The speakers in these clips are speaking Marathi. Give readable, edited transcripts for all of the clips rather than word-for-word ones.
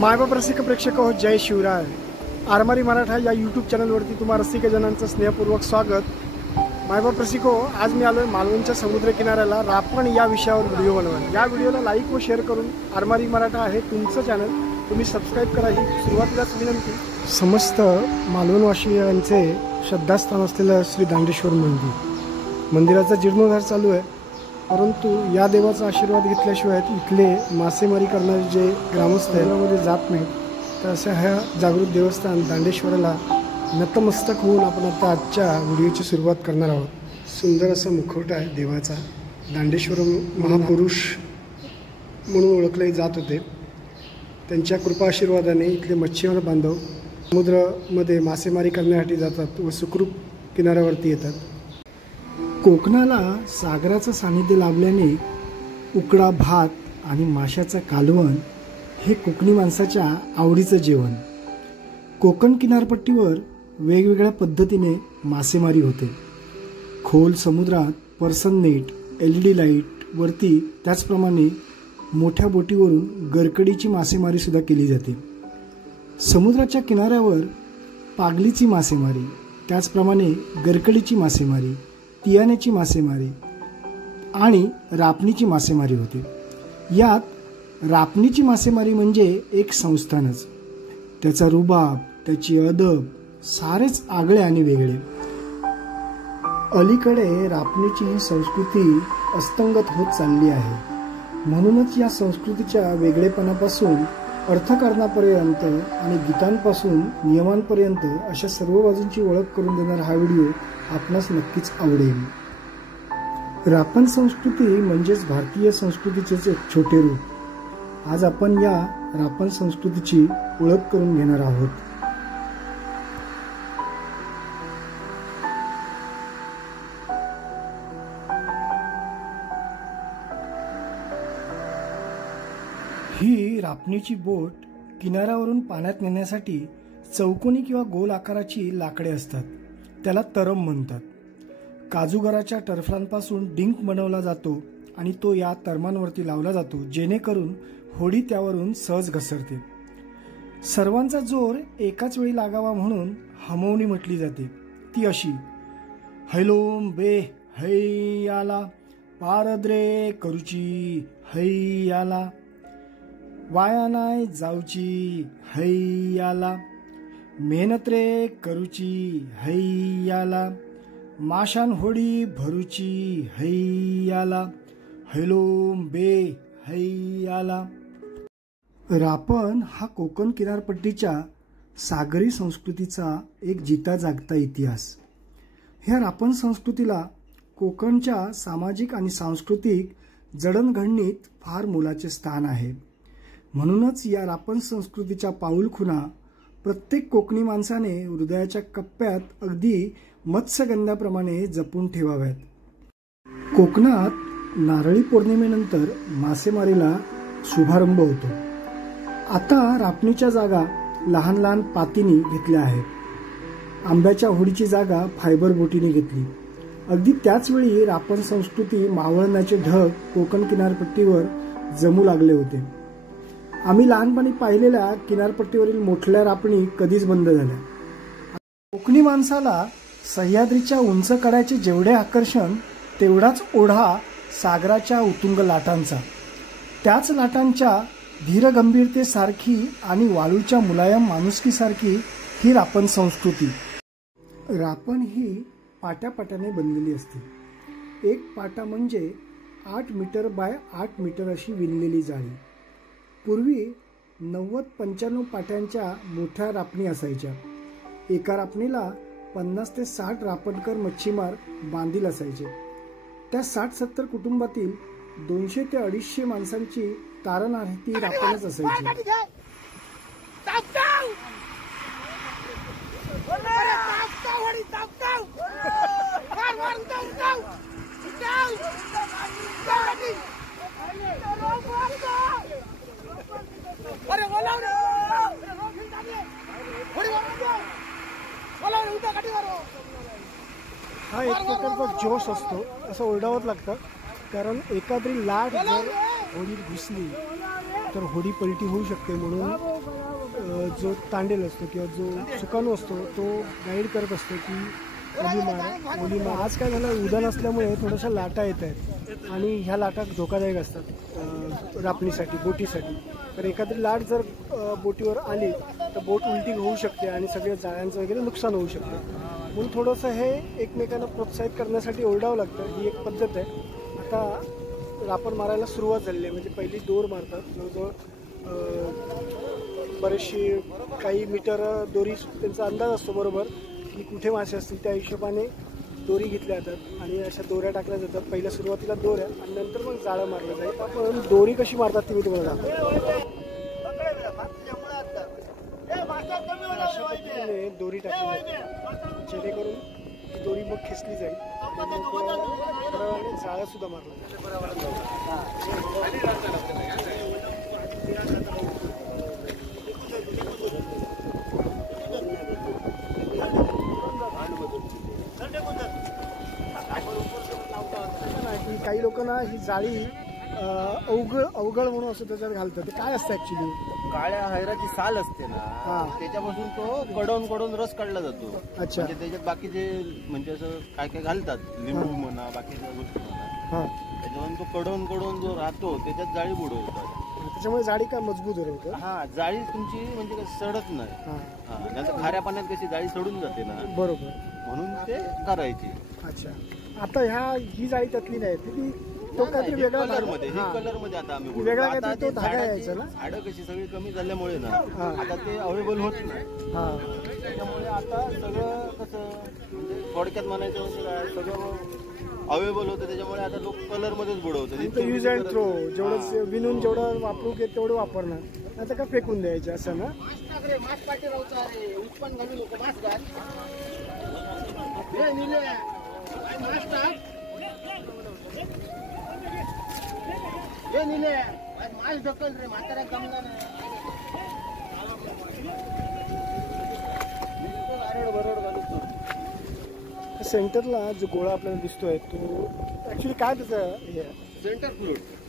मायबाप रसिक प्रेक्षक हो, जय शिवराय. आरमारी मराठा या यूट्यूब चॅनलवरती तुम्हा रसिकजनांचं स्नेहपूर्वक स्वागत. मायबाप रसिको, आज मी आलोय मालवणच्या समुद्र किनाऱ्याला रापण या विषयावर व्हिडिओ बनवायला. या व्हिडिओला लाईक व शेअर करून आरमारी मराठा आहे तुमचं चॅनल, तुम्ही सबस्क्राईब करा ही सुरुवातीलाच विनंती. समस्त मालवणवासियांचे श्रद्धास्थान असलेलं श्री दांडेश्वर मंदिराचा जीर्णोद्धार चालू आहे. परंतु या देवाचा आशीर्वाद घेतल्याशिवाय इथले मासेमारी करणारे जे ग्रामस्थ यामध्ये जात नाहीत. तर अशा ह्या जागृत देवस्थान दांडेश्वराला नतमस्तक होऊन आपण आता आजच्या व्हिडिओची सुरुवात करणार आहोत. सुंदर असा मुखवटा आहे देवाचा. दांडेश्वर महापुरुष म्हणून ओळखले जात होते. त्यांच्या कृपा आशीर्वादाने इथले मच्छीमार बांधव समुद्रामध्ये मासेमारी करण्यासाठी जातात व सुखरूप किनाऱ्यावरती येतात. कोकणाला सागराचं सानिध्य लाभल्याने उकडा भात आणि माशाचं कालवण हे कोकणी माणसाच्या आवडीचं जेवण. कोकण किनारपट्टीवर वेगवेगळ्या पद्धतीने मासेमारी होते. खोल समुद्रात पर्सन नेट, LED लाईट वरती, त्याचप्रमाणे मोठ्या बोटीवरून गरकडीची मासेमारी सुद्धा केली जाते. समुद्राच्या किनाऱ्यावर पागलीची मासेमारी, त्याचप्रमाणे गरकडीची मासेमारी, तियाण्याची मासेमारी आणि रापणीची मासेमारी होते. यात रापणीची मासेमारी म्हणजे एक संस्थानच. त्याचा रुबाब, त्याची अदब सारेच आगळे आणि वेगळे. अलीकडे रापणीची संस्कृती अस्तंगत होत चालली आहे. म्हणूनच या संस्कृतीच्या वेगळेपणापासून अर्थकारणापर्यंत आणि गीतांपासून नियमांपर्यंत अशा सर्व बाजूंची ओळख करून देणारा हा व्हिडिओ आपणास नक्कीच आवडेल. रापण संस्कृती म्हणजेच भारतीय संस्कृतीचेच एक छोटे रूप. आज आपण या रापण संस्कृतीची ओळख करून घेणार आहोत. ही रापणीची बोट किनाऱ्यावरून पाण्यात नेण्यासाठी चौकोनी किंवा गोल आकाराची लाकडे असतात. त्याला तरम म्हणतात. काजूगराच्या टरफलांपासून डिंक बनवला जातो आणि तो या तरमांवरती लावला जातो, जेणेकरून होडी त्यावरून सहज घसरते. सर्वांचा जोर एकाच वेळी लागावा म्हणून हमवणी म्हटली जाते. ती अशी: हैलोम बे हैयाला, पारद्रे करूची हैयाला, वाया नाय जाऊची हैयाला, मेहनत रे करूची हैयाला, माशान होडी भरूची हैयाला, हैलोम बे हैयाला. रापण हा कोकण किनारपट्टीच्या सागरी संस्कृतीचा एक जिता जागता इतिहास. ह्या रापण संस्कृतीला कोकणच्या सामाजिक आणि सांस्कृतिक जडणघडणीत फार मोलाचे स्थान आहे. म्हणूनच या रापण संस्कृतीच्या पाऊलखुणा प्रत्येक कोकणी माणसाने हृदयाच्या कप्प्यात अगदी मत्स्यगंधाप्रमाणे जपून ठेवाव्यात. कोकणात नारळी पौर्णिमेनंतर मासेमारीला शुभारंभ होतो. आता रापणीच्या जागा लहान लहान पातीनी घेतल्या आहेत. आंब्याच्या होडीची जागा फायबर बोटीने घेतली. अगदी त्याचवेळी रापण संस्कृती मावळण्याचे ढग कोकण किनारपट्टीवर जमू लागले होते. आम्ही लहानपणी पाहिलेल्या किनारपट्टीवरील मोठल्या रापणी कधीच बंद झाल्या. कोकणी माणसाला सह्याद्रीच्या उंच कड्याचे जेवढे आकर्षण, तेवढाच ओढा सागराच्या उतुंग लाटांचा. त्याच लाटांच्या धीरगंभीरतेसारखी आणि वाळूच्या मुलायम माणुसकीसारखी ही रापण संस्कृती. रापण ही पाट्यापाट्याने बनलेली असते. एक पाटा म्हणजे 8 मीटर बाय 8 मीटर अशी विणलेली जाळी. पूर्वी 90-95 पाट्यांच्या मोठ्या रापणी असायच्या. एका रापणीला 50 ते 60 रापणकर मच्छीमार बांधील असायचे. त्या 60-70 कुटुंबातील 200 ते 250 माणसांची तारणहार ती रापणच असायची. हा एक प्रकारचा जोश असतो, असं ओरडावंच लागतं. कारण एखादी लाट जर होडीत घुसली तर होडी पलटी होऊ शकते. म्हणून जो तांडेल असतो किंवा जो सुकाणू असतो तो गाईड करत असतो की ओली मार. आज काय झालं, उदान असल्यामुळे थोड्याशा लाटा येत आहेत आणि ह्या लाटा धोकादायक असतात रापणीसाठी, बोटीसाठी. तर एखादी लाट जर बोटीवर आली तर बोट उलटी होऊ शकते आणि सगळ्या जाळ्यांचं वगैरे नुकसान होऊ शकतं. म्हणून थोडंसं हे एकमेकांना प्रोत्साहित करण्यासाठी ओरडावं लागतं. ही एक पद्धत आहे. आता रापण मारायला सुरुवात झालेली आहे. म्हणजे पहिली दोर मारतात, जवळजवळ बरेचशी काही मीटर दोरी त्यांचा अंदाज असतो बरोबर की कुठे मासे असतील. त्या हिशोबाने दोरी घेतल्या जातात आणि अशा दोऱ्या टाकल्या जातात. पहिल्या सुरुवातीला दोऱ्या आणि नंतर मग जाळं मारलं जाईल. आपण दोरी कशी मारतात ती मी तुम्हाला दाखवतो. अशा पद्धतीने दोरी टाकली जाते जेणेकरून ती दोरी मग खेचली जाईल. थोड्या वेळाने जाळं सुद्धा मारलं जाईल. काही लोकांना ही जाळी अवघड म्हणून असं त्याच्यात घालतात. ते काय असतं ऍक्च्युली? काळ्या हैराची साल असते ना, त्याच्यापासून तो कडून रस काढला जातो. अच्छा. म्हणजे त्याच्यात बाकीचे म्हणजे असं काय काय घालतात, लिंबू म्हणा, बाकीच्या गोष्टी म्हणा, त्याच्यावरून तो कडून जो राहतो त्याच्यात जाळी बुडवतात. त्याच्यामुळे जाळी का मजबूत होते. हा, जाळी तुमची म्हणजे सडत नाही. नंतर खाऱ्या पाण्यात कशी जाळी सडून जाते ना, बरोबर, म्हणून ते करायची. अच्छा. आता ही जाळी त्यातली नाही, ती तो काहीतरी वेगळा कलर मध्ये आता आम्ही वेगळा काहीतरी तो धागा यायचा ना. झाडं कशी सगळी कमी झाल्यामुळे ना आता ते अवेलेबल होत नाही. त्याच्यामुळे आता सगळं कसं म्हणजे थोडक्यात म्हणायचं म्हणजे सगळं अवेलेबल होतं. त्याच्यामुळे आता लोक कलर मध्येच बुडवतात. यूज अँड थ्रो, जेवढं विनून जेवढं वापरू की तेवढं वापरणार, आता का फेकून द्यायचं असं ना. सेंटरला जो गोळा आपल्याला दिसतोय तो ऍक्च्युली काय त्याचं हे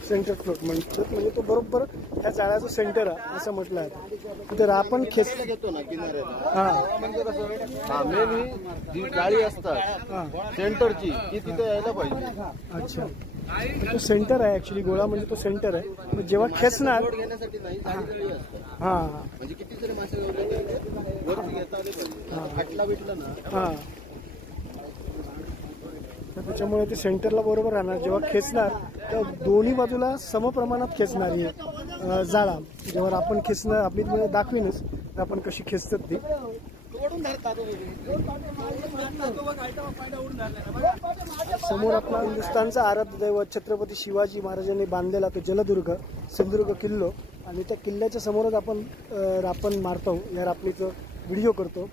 सेंटर फ्लोट म्हणतात. म्हणजे तो बरोबर ह्या जाळ्याचं सेंटर आहे असं म्हटलं आहे. तर आपण खेचला घेतो ना किनाऱ्याला, म्हणजे कसं मेन जी जाळी असतात सेंटरची ती तिथे यायला पाहिजे. अच्छा, तो सेंटर आहे ऍक्च्युली. गोळा म्हणजे तो सेंटर आहे. जेव्हा खेचणार घेण्यासाठी नाही, हा म्हणजे किती जरी मासे वरती घेता आले पाहिजे. फाटला बिटला ना, त्याच्यामुळे ते सेंटरला बरोबर राहणार. जेव्हा खेचणार तर दोन्ही बाजूला समप्रमाणात खेचणार ही जाळा. जेव्हा आपण खेचणार, आपली दाखवीनच आपण कशी खेचतात ती. समोर आपला हिंदुस्थानचा आराध्य दैवत छत्रपती शिवाजी महाराजांनी बांधलेला तो जलदुर्ग सिंधुदुर्ग किल्लो, आणि त्या किल्ल्याच्या समोरच आपण रापण मारतो, या रापणीचं व्हिडिओ करतो.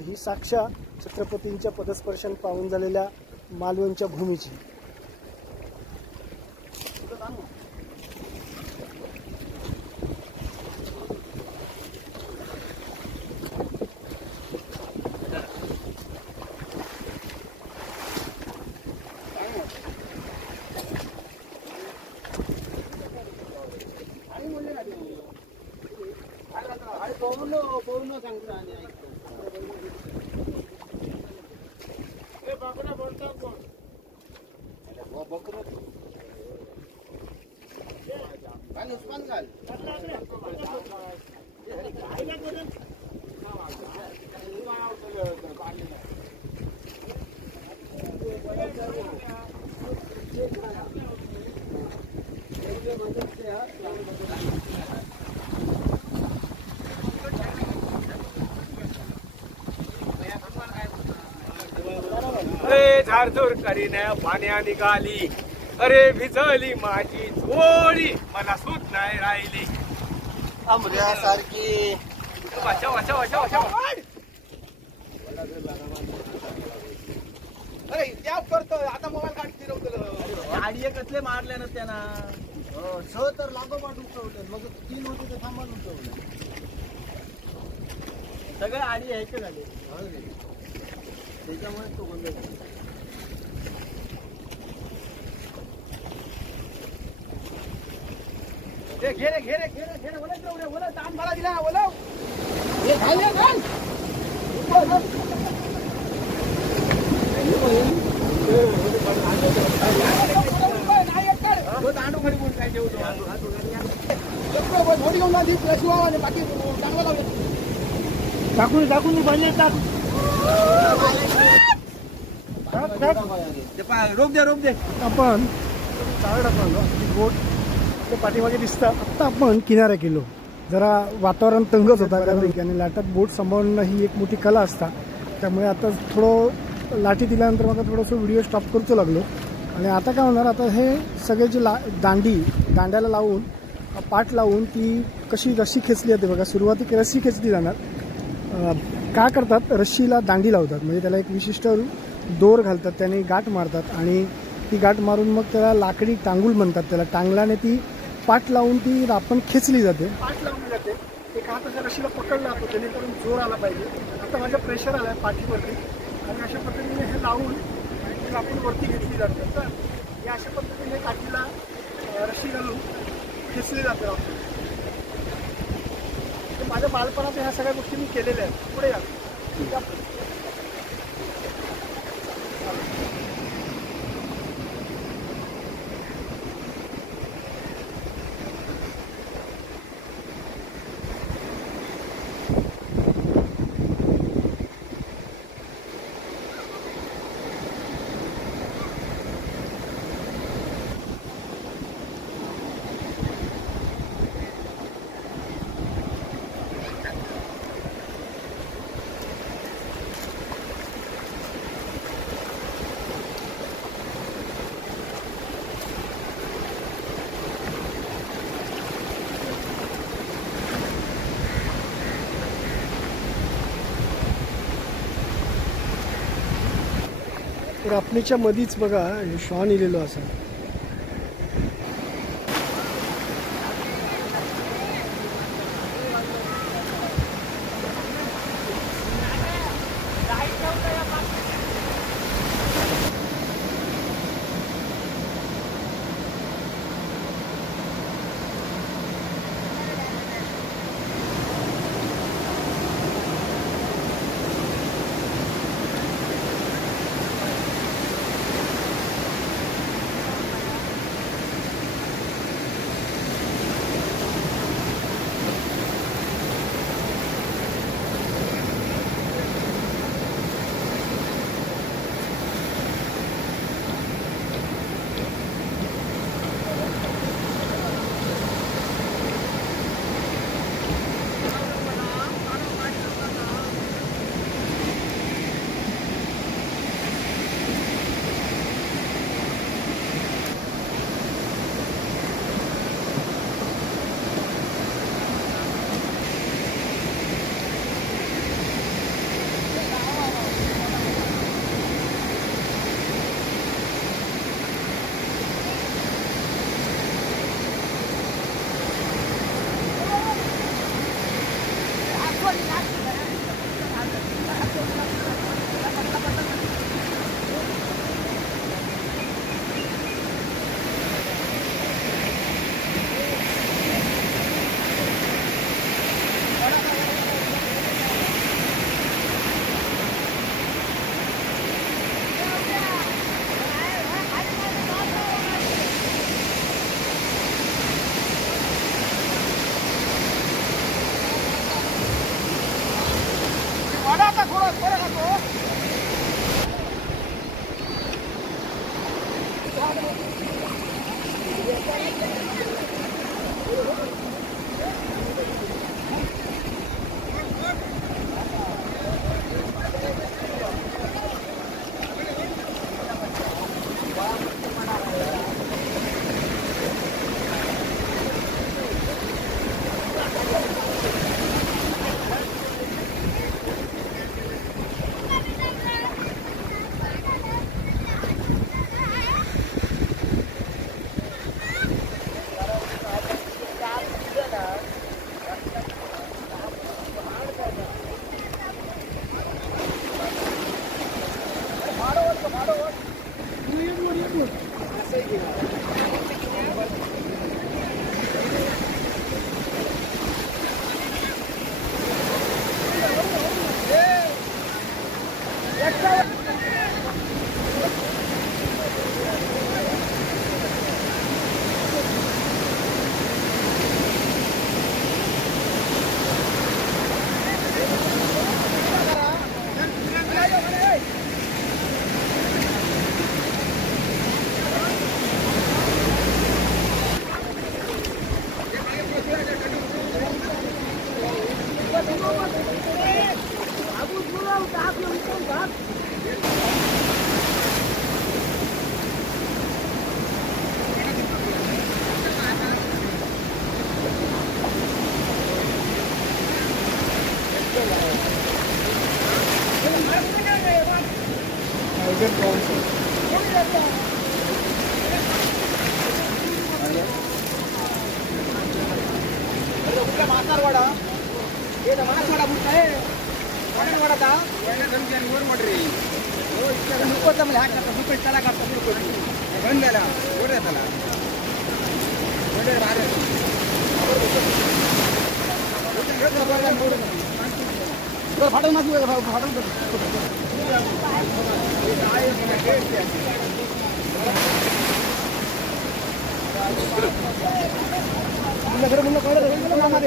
ही साक्षात छत्रपतींच्या पदस्पर्शाने पावन झालेल्या मालवणच्या भूमीची. अरे झारझुर करीने पाण्या निघाली, अरे भिजली माझी झोळी, मला सूट नाही राहिली आंब्यासारखी. वाचा वाचा वाचा वाचा. अरे त्या करतो आता मोबाईल काढ फिरवतो. गाडी कसले मारले ना त्यांना. तर लागोपाठ उचवलं, मग 3 होते ते थांबून उचवलं. सगळे आडी यायचे झाले त्याच्यामुळे तो गोंधळ झाला. टाकून पाहिजे रोप दे आपण बोट पाठीमागे दिसतं. आत्ता आपण किनाऱ्या गेलो. जरा वातावरण तंगच होता आणि लाटात बोट सांभाळणं ही एक मोठी कला असता. त्यामुळे आता थोडं लाठी दिल्यानंतर मला थोडंसं व्हिडिओ स्टॉप करतो लागलो. आणि आता काय होणार, आता हे सगळे जे दांड्याला लावून पाठ लावून ती कशी रस्सी खेचली जाते बघा. सुरुवाती रस्सी खेचली जाणार. काय करतात, रस्सीला दांडी लावतात, म्हणजे त्याला एक विशिष्ट दोर घालतात, त्याने गाठ मारतात आणि ती गाठ मारून मग त्याला लाकडी टांगूल म्हणतात. त्याला टांगल्याने ती पाठ लावून ती रापण खेचली जाते. पाठ लावली जाते. एक हात अशा रस्सीला पकडला जातो जेणेकरून जोर आला पाहिजे. आता माझ्या प्रेशर आलाय पाठीवरती आणि अशा पद्धतीने हे लावून रापण वरती घेतली जाते. तर या अशा पद्धतीने काठीला रस्सी घालून खेचली जाते रापण. माझ्या बालपणात ह्या सगळ्या गोष्टी मी केलेल्या आहेत. पुढे या. रापणीच्या मधीच बघा श्वान इलेलो असा.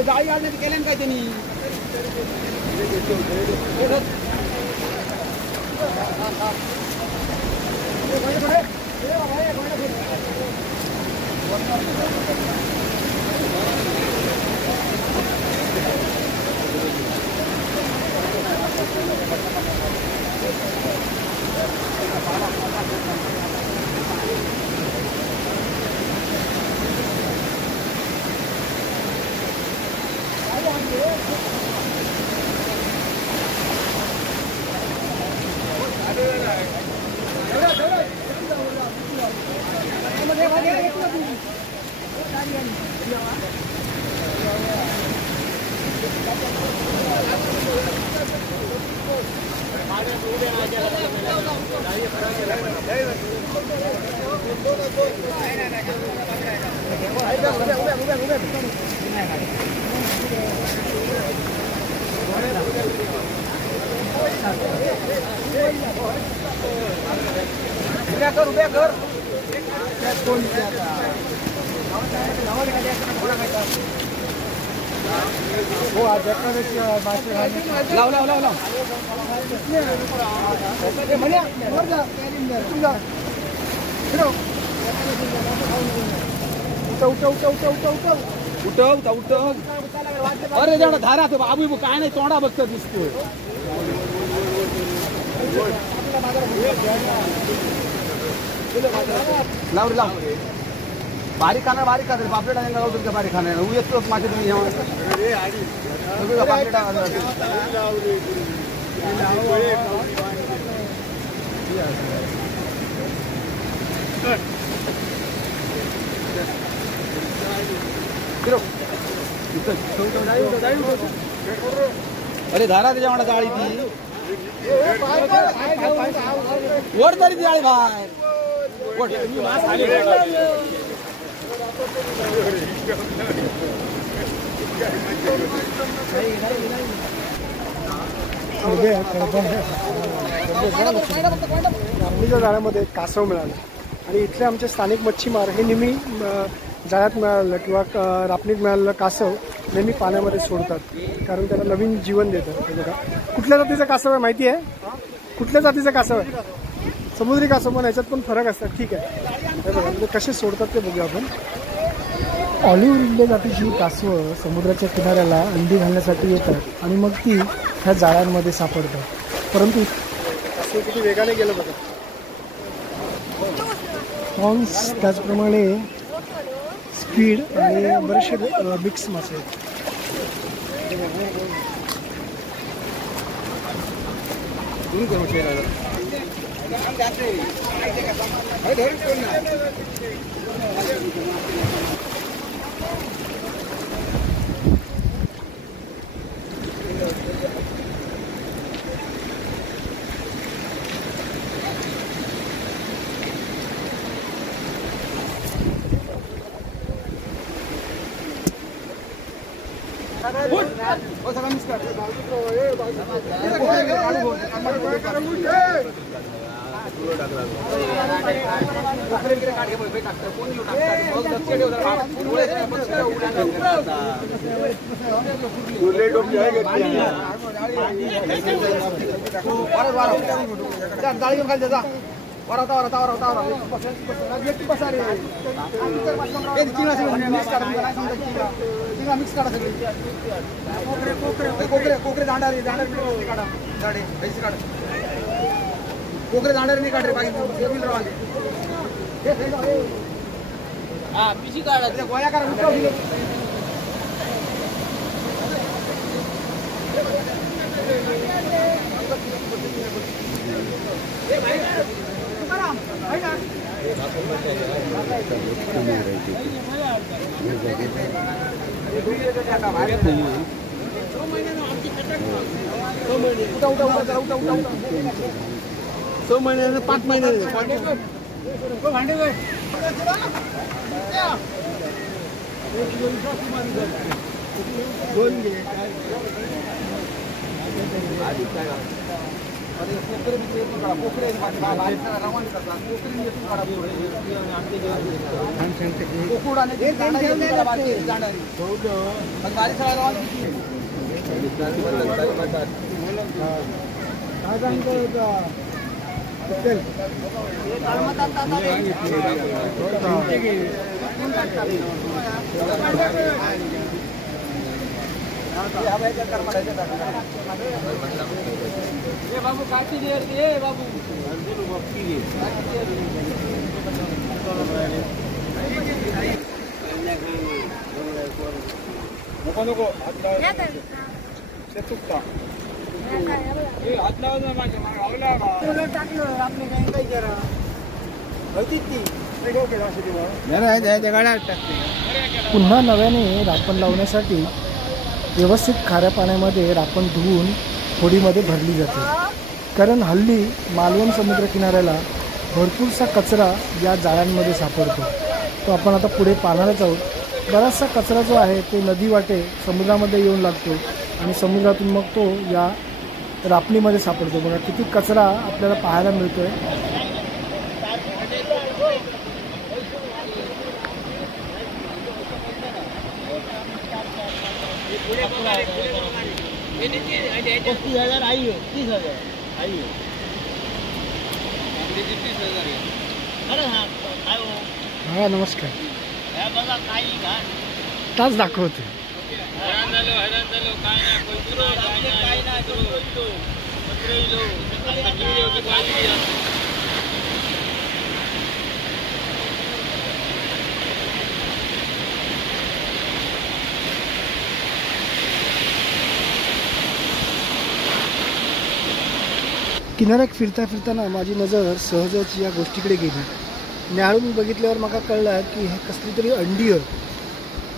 जाळी आणण्यात केल्यान काय त्यांनी लाव लाव लाव लाव उठव अरे जेवढा धारा तो बाबू काय नाही तोंडा बघत दिसतोय लाव लाव बारीक खाना बारीक खाते पापलेट आणि लावतो का बारीक खाना येतोच माझे तुम्ही अरे धारा त्याच्या म्हणा जाळी ती वर तरी ती जाळी भाई रापणीच्या जाळ्यामध्ये कासव मिळालं आणि इथले आमचे स्थानिक मच्छीमार हे नेहमी जाळ्यात मिळालं किंवा रापणीत मिळालेलं कासव नेहमी पाण्यामध्ये सोडतात कारण त्याला नवीन जीवन देतं. हे बघा कुठल्या जातीचं कासव आहे माहिती आहे? कुठल्या जातीचं कासव आहे? समुद्री कासव पण याच्यात पण फरक असतात. ठीक आहे हे बघा म्हणजे कसे सोडतात ते बघूया आपण. ऑलिव्ह रिडले जातीची कासवं समुद्राच्या किनाऱ्याला अंडी घालण्यासाठी येतात आणि मग ती ह्या जाळ्यांमध्ये सापडतात. परंतु कासव किती वेगाने गेलं बघा. प्रॉन्स त्याचप्रमाणे स्क्विड आणि बरेचसे मिक्स मासे आहेत. मिक्स काढा सगळे कोकरे दांडारे काढा झाडे पैसे काढा कोकरे दांडारे नाही काढ रे बाकी हा पिशी काढा गोया करा उठव दिले सो महिने 5 महिने बाबू काटी दे बाबू नको पुन्हा नव्याने रापण लावण्यासाठी व्यवस्थित खाऱ्या पाण्यामध्ये रापण धुवून होडीमध्ये भरली जाते. कारण हल्ली मालवण समुद्रकिनाऱ्याला भरपूरसा कचरा या जाळ्यांमध्ये सापडतो. तो आपण आता पुढे पाहणारच आहोत. बराचसा कचरा जो आहे तो नदी वाटे समुद्रामध्ये येऊन लागतो आणि समुद्रातून मग तो या रापणीमध्ये सापडतो. बघा किती कचरा आपल्याला पाहायला मिळतोय. हा नमस्कार. ताच दाखवते. किनाऱ्यात फिरताना माझी नजर सहजच या गोष्टीकडे गेली. न्याहाळून बघितल्यावर मला कळलं की हे कसली तरी अंडी आहेत.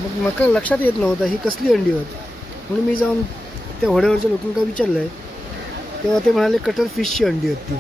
मग मला लक्षात येत नव्हतं ही कसली अंडी आहेत. म्हणून मी जाऊन त्या होड्यावरच्या लोकांना विचारलं आहे तेव्हा ते म्हणाले कटर फिशची अंडी आहेत ती.